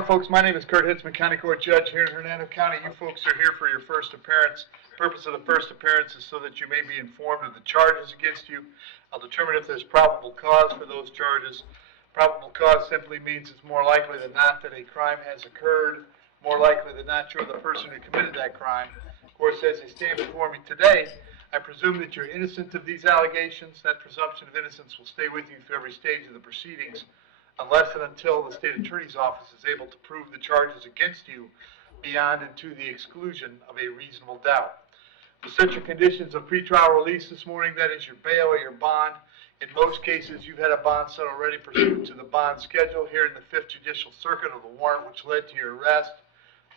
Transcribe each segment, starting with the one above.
morning, folks. My name is Kurt Hitzemann, County Court Judge here in Hernando County. You folks are here for your first appearance. The purpose of the first appearance is so that you may be informed of the charges against you. I'll determine if there's probable cause for those charges. Probable cause simply means it's more likely than not that a crime has occurred, more likely than not you're the person who committed that crime. Of course, as you stand before me today, I presume that you're innocent of these allegations. That presumption of innocence will stay with you through every stage of the proceedings, unless and until the state attorney's office is able to prove the charges against you beyond and to the exclusion of a reasonable doubt. To set your conditions of pretrial release this morning, that is your bail or your bond. In most cases, you've had a bond set already pursuant to the bond schedule here in the 5th Judicial Circuit of the warrant which led to your arrest.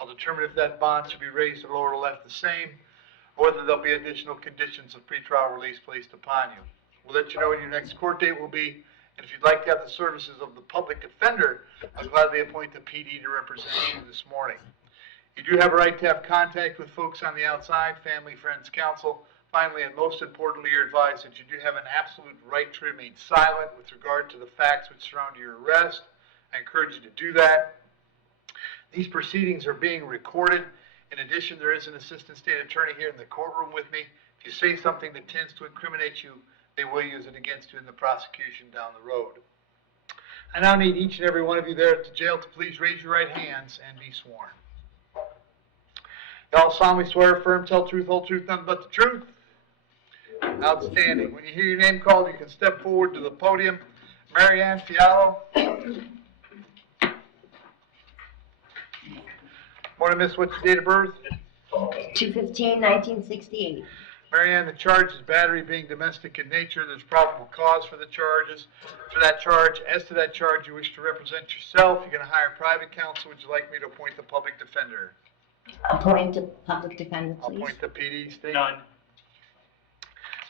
I'll determine if that bond should be raised or lowered or left the same, or whether there'll be additional conditions of pretrial release placed upon you. We'll let you know when your next court date will be. And if you'd like to have the services of the public defender, I'll gladly appoint the PD to represent you this morning. You do have a right to have contact with folks on the outside, family, friends, counsel. Finally, and most importantly, you're advised that you do have an absolute right to remain silent with regard to the facts which surround your arrest. I encourage you to do that. These proceedings are being recorded. In addition, there is an assistant state attorney here in the courtroom with me. If you say something that tends to incriminate you, they will use it against you in the prosecution down the road. I now need each and every one of you there at the jail to please raise your right hands and be sworn. You all solemnly swear, affirm, tell truth, whole truth, nothing but the truth. Outstanding. When you hear your name called, you can step forward to the podium. Marianne Fialo. Morning, miss. What's your date of birth? 2/15/1968. Marianne, the charge is battery being domestic in nature. There's probable cause for the charges. For that charge, as to that charge, you wish to represent yourself. You're going to hire private counsel. Would you like me to appoint the public defender? Appoint a public defender, please. I'll appoint the PD. State. None.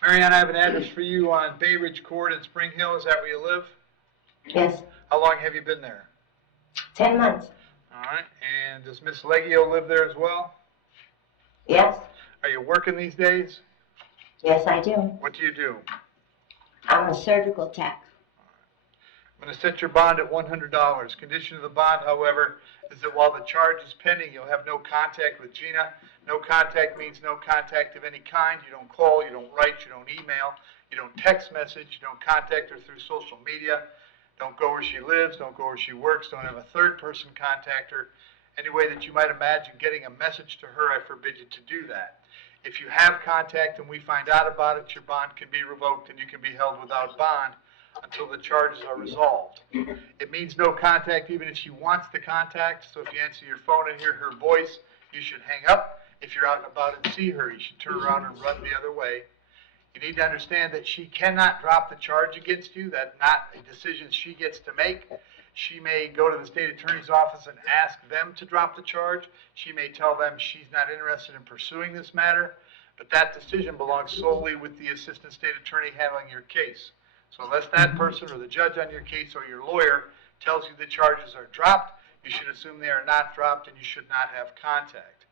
Marianne, I have an address for you on Bay Ridge Court in Spring Hill. Is that where you live? Yes. How long have you been there? 10 months. All right. And does Miss Leggio live there as well? Yes. Are you working these days? Yes, I do. What do you do? I'm a surgical tech. I'm going to set your bond at $100. Condition of the bond, however, is that while the charge is pending, you'll have no contact with Gina. No contact means no contact of any kind. You don't call, you don't write, you don't email, you don't text message, you don't contact her through social media. Don't go where she lives, don't go where she works, don't have a third person contact her. Any way that you might imagine getting a message to her, I forbid you to do that. If you have contact and we find out about it, your bond can be revoked and you can be held without bond until the charges are resolved. It means no contact even if she wants the contact. So if you answer your phone and hear her voice, you should hang up. If you're out and about and see her, you should turn around and run the other way. You need to understand that she cannot drop the charge against you. That's not a decision she gets to make. She may go to the state attorney's office and ask them to drop the charge. She may tell them she's not interested in pursuing this matter, but that decision belongs solely with the assistant state attorney handling your case. So unless that person or the judge on your case or your lawyer tells you the charges are dropped, you should assume they are not dropped and you should not have contact.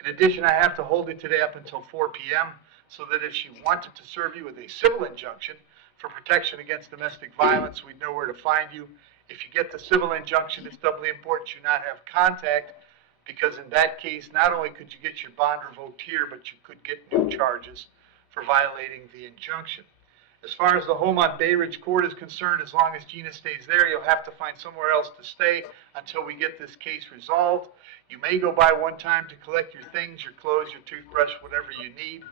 In addition, I have to hold it today up until 4 p.m. so that if she wanted to serve you with a civil injunction for protection against domestic violence, we'd know where to find you. If you get the civil injunction, it's doubly important you not have contact, because in that case, not only could you get your bond revoked here, but you could get new charges for violating the injunction. As far as the home on Bay Ridge Court is concerned, as long as Gina stays there, you'll have to find somewhere else to stay until we get this case resolved. You may go by one time to collect your things, your clothes, your toothbrush, whatever you need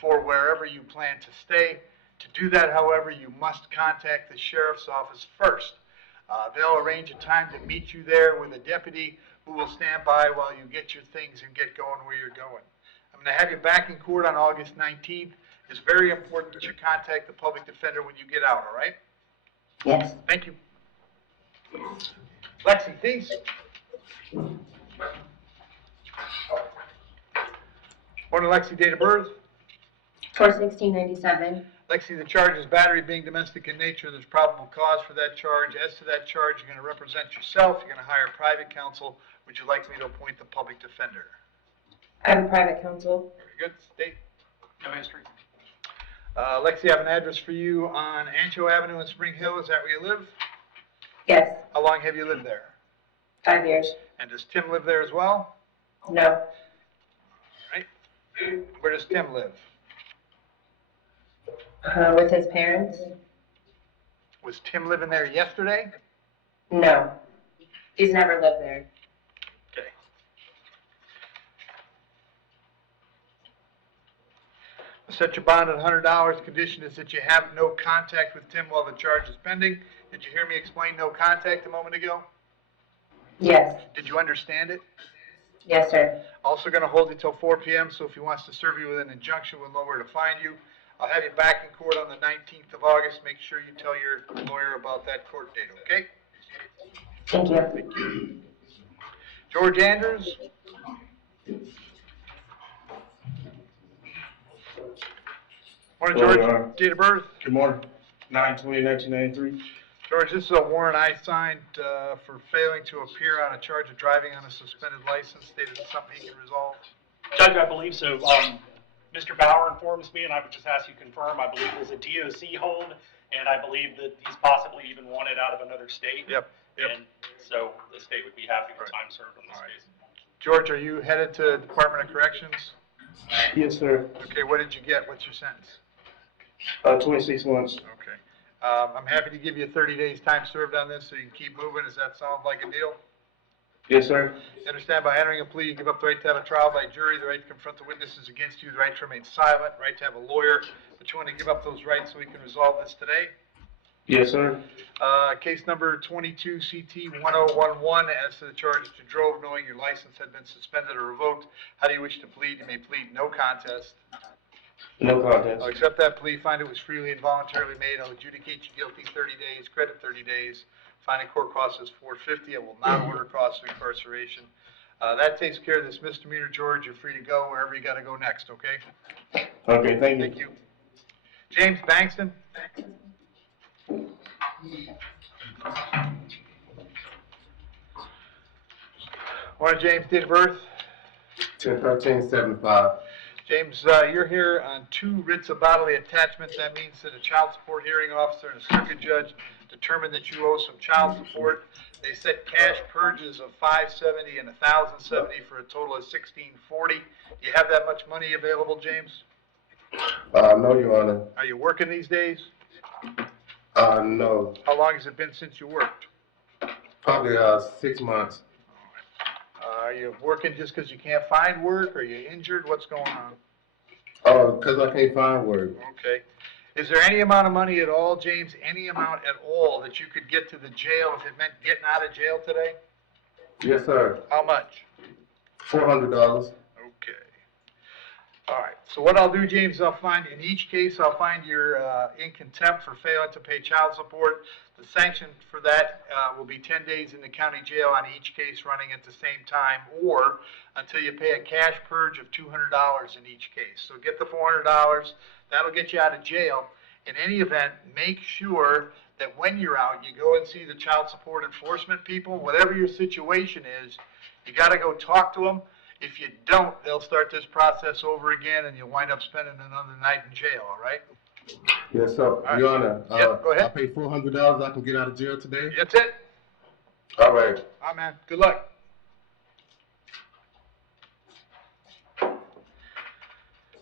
for wherever you plan to stay. To do that, however, you must contact the sheriff's office first. They'll arrange a time to meet you there with a deputy who will stand by while you get your things and get going where you're going. I'm going to have you back in court on August 19th. It's very important that you contact the public defender when you get out, all right? Yes. Thank you. Lexi, please. Morning, Lexi, date of birth? 4/16/97. Lexi, the charge is battery being domestic in nature. There's probable cause for that charge. As to that charge, you're going to represent yourself. You're going to hire private counsel. Would you like me to appoint the public defender? I'm private counsel. Very good. State. No history. Lexi, I have an address for you on Ancho Avenue in Spring Hill. Is that where you live? Yes. How long have you lived there? 5 years. And does Tim live there as well? No. All right. Where does Tim live? With his parents? Was Tim living there yesterday? No. He's never lived there. Okay. Set your bond at $100. Condition is that you have no contact with Tim while the charge is pending. Did you hear me explain no contact a moment ago? Yes. Did you understand it? Yes, sir. Also going to hold you till 4 p.m., so if he wants to serve you with an injunction, we'll know where to find you. I'll have you back in court on the 19th of August. Make sure you tell your lawyer about that court date, okay? Thank you. Thank you. George Andrews? Morning, Hello, George. Your Honor. Date of birth? Good morning. 9/20/1993. George, this is a warrant I signed for failing to appear on a charge of driving on a suspended license. Stated it's something he can resolve. Judge, I believe so. Mr. Bauer informs me, and I would just ask you to confirm, I believe it was a DOC hold, and I believe that he's possibly even wanted out of another state. Yep. And so the state would be happy with time served on this case. George, are you headed to Department of Corrections? Yes, sir. Okay, what did you get? What's your sentence? 26 months. Okay. I'm happy to give you 30 days time served on this so you can keep moving. Does that sound like a deal? Yes, sir. You understand by entering a plea, you give up the right to have a trial by jury, the right to confront the witnesses against you, the right to remain silent, the right to have a lawyer, but you want to give up those rights so we can resolve this today? Yes, sir. Case number 22 CT 1011, as to the charge that you drove knowing your license had been suspended or revoked. How do you wish to plead? You may plead no contest. No contest. I'll accept that plea, find it was freely and voluntarily made. I'll adjudicate you guilty 30 days, credit 30 days. Finding court cost is $450. I will not order costs of incarceration. That takes care of this misdemeanor, George. You're free to go wherever you got to go next, okay? Okay, thank you. Thank you. James Bankston? Morning, James. Date of birth? 10/13/75. James, you're here on 2 writs of bodily attachment. That means that a child support hearing officer and a circuit judge determined that you owe some child support. They set cash purges of $570 and $1,070 for a total of $1,640. Do you have that much money available, James? No, Your Honor. Are you working these days? No. How long has it been since you worked? Probably 6 months. Are you working just because you can't find work? Are you injured? What's going on? Oh, because I can't find work. Okay. Is there any amount of money at all, James, any amount at all that you could get to the jail if it meant getting out of jail today? Yes, sir. How much? $400. Okay. All right. So what I'll do, James, I'll find, in each case, I'll find you're in contempt for failing to pay child support. The sanction for that will be 10 days in the county jail on each case running at the same time, or until you pay a cash purge of $200 in each case. So get the $400. That'll get you out of jail. In any event, make sure that when you're out, you go and see the child support enforcement people. Whatever your situation is, you got to go talk to them. If you don't, they'll start this process over again, and you'll wind up spending another night in jail, all right? Yes, sir. right. Your Honor. Yep, go ahead. I pay $400. I can get out of jail today? That's it. All right. All right, man. Good luck.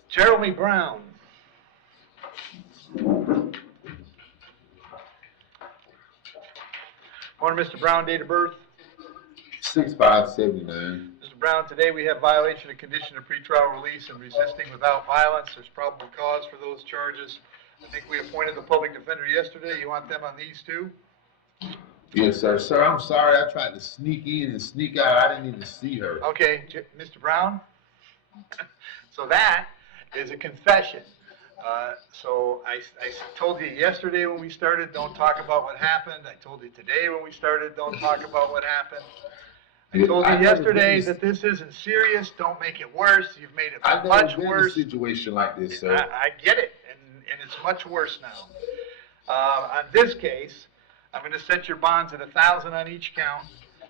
Jeremy Brown. Morning, Mr. Brown. Date of birth? 6/5/79. Mr. Brown, today we have violation of condition of pretrial release and resisting without violence. There's probable cause for those charges. I think we appointed the public defender yesterday. You want them on these too? Yes, sir. Sir, I'm sorry. I tried to sneak in and sneak out. I didn't even see her. Okay, Mr. Brown? So that is a confession. So I told you yesterday when we started, don't talk about what happened. I told you today when we started, don't talk about what happened. I told you yesterday that this isn't serious. Don't make it worse. You've made it I've much never been worse. in a situation like this, sir. I get it, and it's much worse now. On this case, I'm going to set your bonds at $1,000 on each count.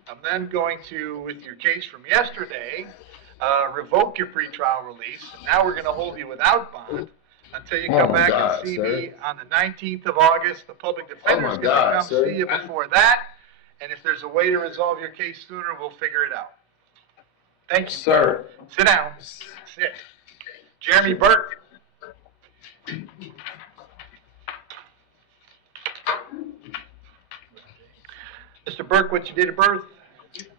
I'm then going to, with your case from yesterday, revoke your pretrial release. And now we're going to hold you without bond until you come back and see me on the 19th of August. The public defender's going to come see you before that. and if there's a way to resolve your case sooner, we'll figure it out. Thank you. Sir. Sit down. Sit. Jeremy Burke. Mr. Burke, what's your date of birth?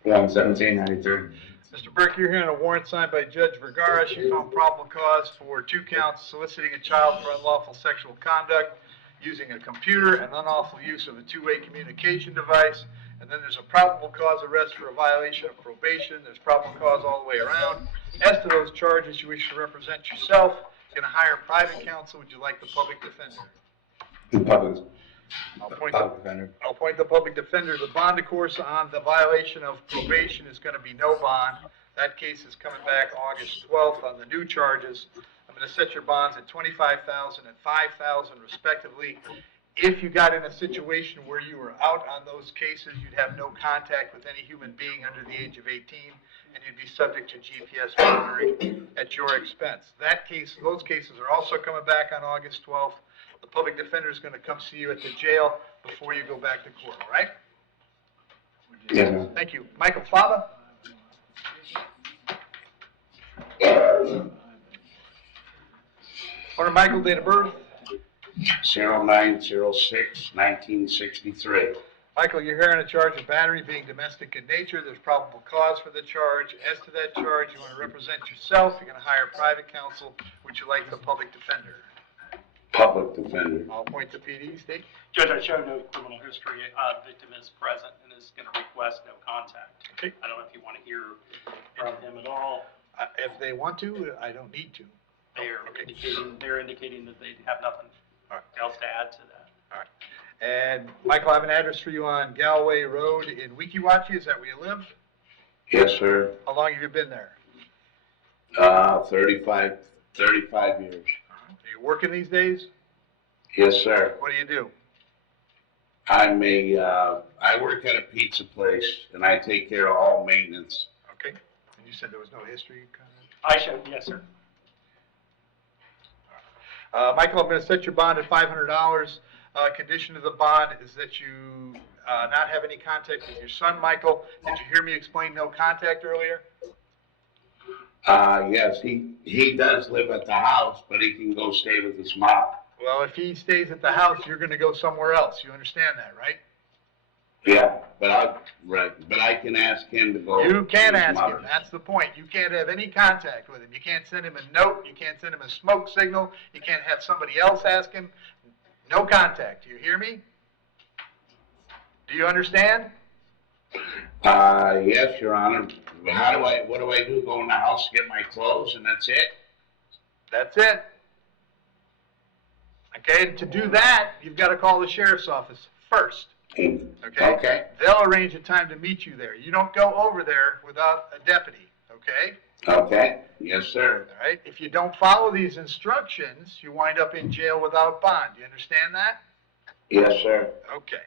1/17/93. Mr. Burke, you're hearing a warrant signed by Judge Vergara. She found probable cause for 2 counts, soliciting a child for unlawful sexual conduct, using a computer, and unlawful use of a two-way communication device. And then there's a probable cause arrest for a violation of probation. There's probable cause all the way around. As to those charges, you wish to represent yourself. You're going to hire private counsel. Would you like the public defender? Public I'll appoint the public defender. The bond, of course, on the violation of probation is going to be no bond. That case is coming back August 12th on the new charges. I'm going to set your bonds at $25,000 and $5,000 respectively. If you got in a situation where you were out on those cases, you'd have no contact with any human being under the age of 18, and you'd be subject to GPS monitoring at your expense. Those cases are also coming back on August 12th. The public defender is going to come see you at the jail before you go back to court, all right? Yes, sir. Thank you. Michael Flava? Order Michael, date of birth? 09/06/1963. Michael, you're hearing a charge of battery being domestic in nature. There's probable cause for the charge. As to that charge, you want to represent yourself. You're going to hire private counsel. Would you like the public defender? Public defender. I'll appoint the PD. State. Judge, I show no criminal history. Victim is present and is going to request no contact. Okay. I don't know if you want to hear from him at all. If they want to, I don't need to. They're indicating that they have nothing else to add to that. All right. And Michael, I have an address for you on Galway Road in Weekiwachi. Is that where you live? Yes, sir. How long have you been there? 35 years. Are you working these days? Yes, sir. What do you do? I work at a pizza place and I take care of all maintenance. Okay. And you said there was no history? I show, yes, sir. Michael, I'm going to set your bond at $500. Condition of the bond is that you not have any contact with your son, Michael. Did you hear me explain no contact earlier? Yes, he does live at the house, but he can go stay with his mom. Well, if he stays at the house, you're going to go somewhere else. You understand that, right? Yeah, but I can ask him to go. You can with his ask him. mother. That's the point. You can't have any contact with him. You can't send him a note. You can't send him a smoke signal. You can't have somebody else ask him. No contact. Do you hear me? Do you understand? Yes, Your Honor. What do I do? Go in the house, get my clothes, and that's it? That's it. Okay, to do that, you've got to call the sheriff's office first. Okay? Okay. They'll arrange a time to meet you there. You don't go over there without a deputy, okay? Okay. Yes, sir. All right? If you don't follow these instructions, you wind up in jail without bond. Do you understand that? Yes, sir. Okay.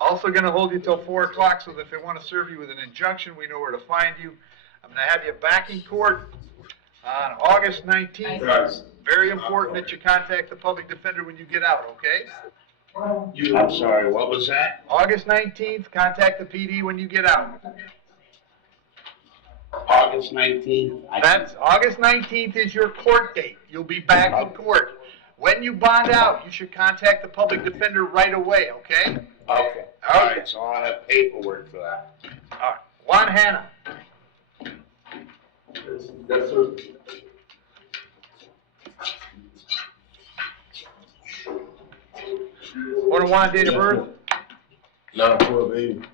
Also going to hold you till 4 o'clock so that if they want to serve you with an injunction, we know where to find you. I'm going to have you back in court on August 19th. Yes. Very important that you contact the public defender when you get out, okay? I'm sorry, what was that? August 19th, contact the PD when you get out. August 19th? That's August 19th is your court date. You'll be back in court. When you bond out, you should contact the public defender right away, okay? Okay. All right, so I'll have paperwork for that. All right. Juan Hanna. Yes, sir. Order Juan, date of birth. 9/12/80.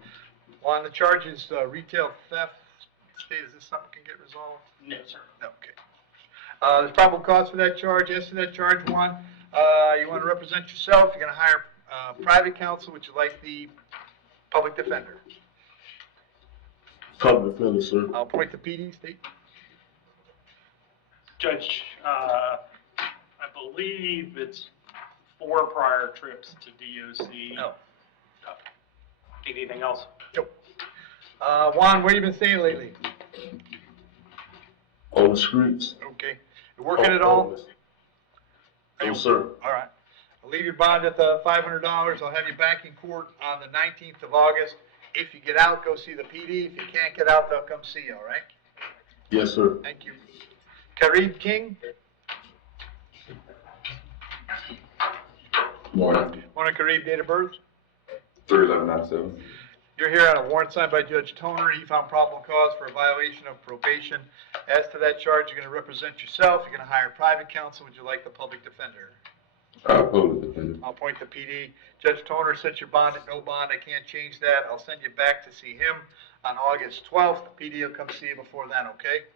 Juan, the charge is retail theft. State, is this something can get resolved? No, sir. No, okay. There's probable cause for that charge. As to that charge, Juan, you want to represent yourself. You're going to hire private counsel. Would you like the public defender? Public defender, sir. I'll appoint the PD, State. Judge, I believe it's 4 prior trips to DOC. No. Anything else? Nope. Juan, where you been staying lately? On the streets. Okay. You working at all? No, sir. All right. I'll leave your bond at the $500. I'll have you back in court on the 19th of August. If you get out, go see the PD. If you can't get out, they'll come see you, all right? Yes, sir. Thank you. Kareem King? Morning. Morning, Kareem. Date of birth? 3/11/97. You're here on a warrant signed by Judge Toner. He found probable cause for a violation of probation. As to that charge, you're going to represent yourself. You're going to hire private counsel. Would you like the public defender? Public defender. I'll appoint the PD. Judge Toner sets your bond at no bond. I can't change that. I'll send you back to see him on August 12th. The PD will come see you before then, okay?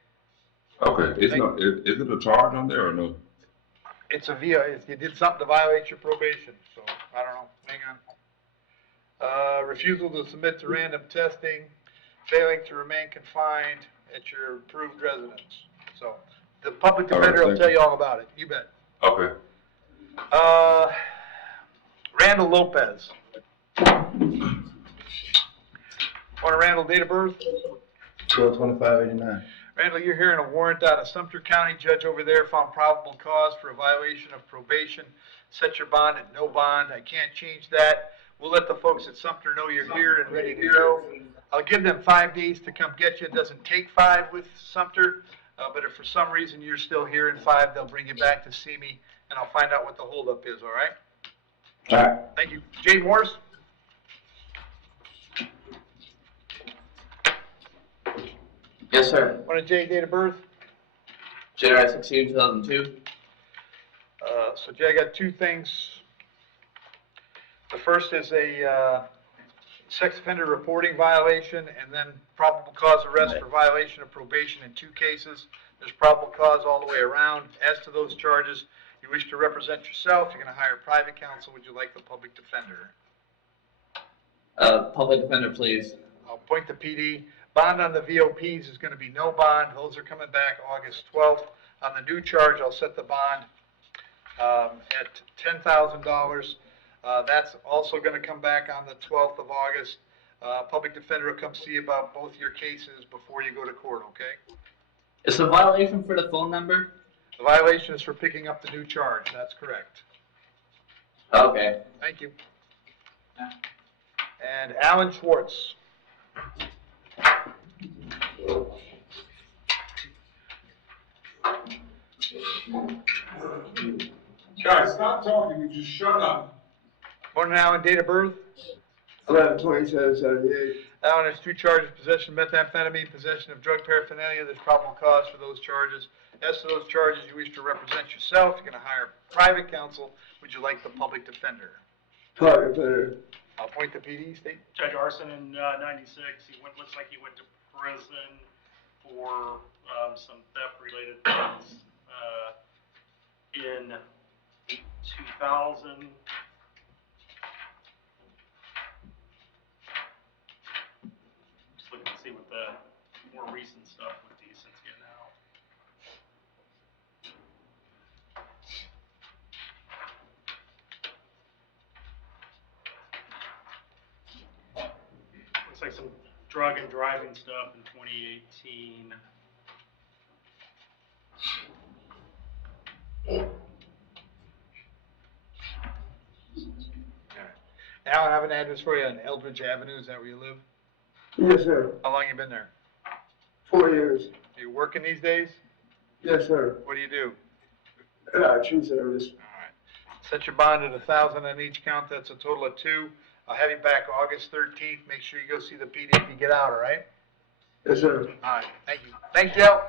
Okay. Is it a charge on there or no? It's a via, you did something to violate your probation, so I don't know. Hang on. Refusal to submit to random testing, failing to remain confined at your approved residence. So the public All right, defender will thank tell you. you all about it. You bet. Okay. Randall Lopez. Morning, Randall. Date of birth? 12/25/89. Randall, you're hearing a warrant out of Sumter County. Judge over there found probable cause for a violation of probation. Set your bond at no bond. I can't change that. We'll let the folks at Sumter know you're here and ready to go. I'll give them 5 days to come get you. It doesn't take 5 with Sumter, but if for some reason you're still here in 5, they'll bring you back to see me, and I'll find out what the holdup is, all right? All right. Thank you. Jay Morris? Yes, sir. What is Jay, date of birth? January 16, 2002. So Jay, I got 2 things. The first is a sex offender reporting violation, and then probable cause arrest for violation of probation in 2 cases. There's probable cause all the way around. As to those charges, you wish to represent yourself, you're going to hire private counsel. Would you like the public defender? Public defender, please. I'll appoint the PD. Bond on the VOPs is going to be no bond. Those are coming back August 12th. On the new charge, I'll set the bond at $10,000. That's also going to come back on the 12th of August. Public defender will come see you about both your cases before you go to court, okay? Is the violation for the phone number? The violation is for picking up the new charge. That's correct. Okay. Thank you. And Alan Schwartz. Guys, stop talking, you just shut up. Morning, Alan. Date of birth? 11/27/78. Alan has 2 charges: possession of methamphetamine, possession of drug paraphernalia. There's probable cause for those charges. As to those charges, you wish to represent yourself. You're going to hire private counsel. Would you like the public defender? Public defender. I'll appoint the PD. State. Judge Arson in 96, looks like he went to prison for some theft-related things in 2000. Just looking to see what the more recent stuff with these since getting out. Looks like some drug and driving stuff in 2018. Alan, I have an address for you on Eldridge Avenue. Is that where you live? Yes, sir. How long you been there? 4 years. Are you working these days? Yes, sir. What do you do? Tree service. All right. Set your bond at 1,000 on each count. That's a total of 2. I'll have you back August 13th. Make sure you go see the PD if you get out, all right? Yes, sir. All right. Thank you. Thanks, Joe.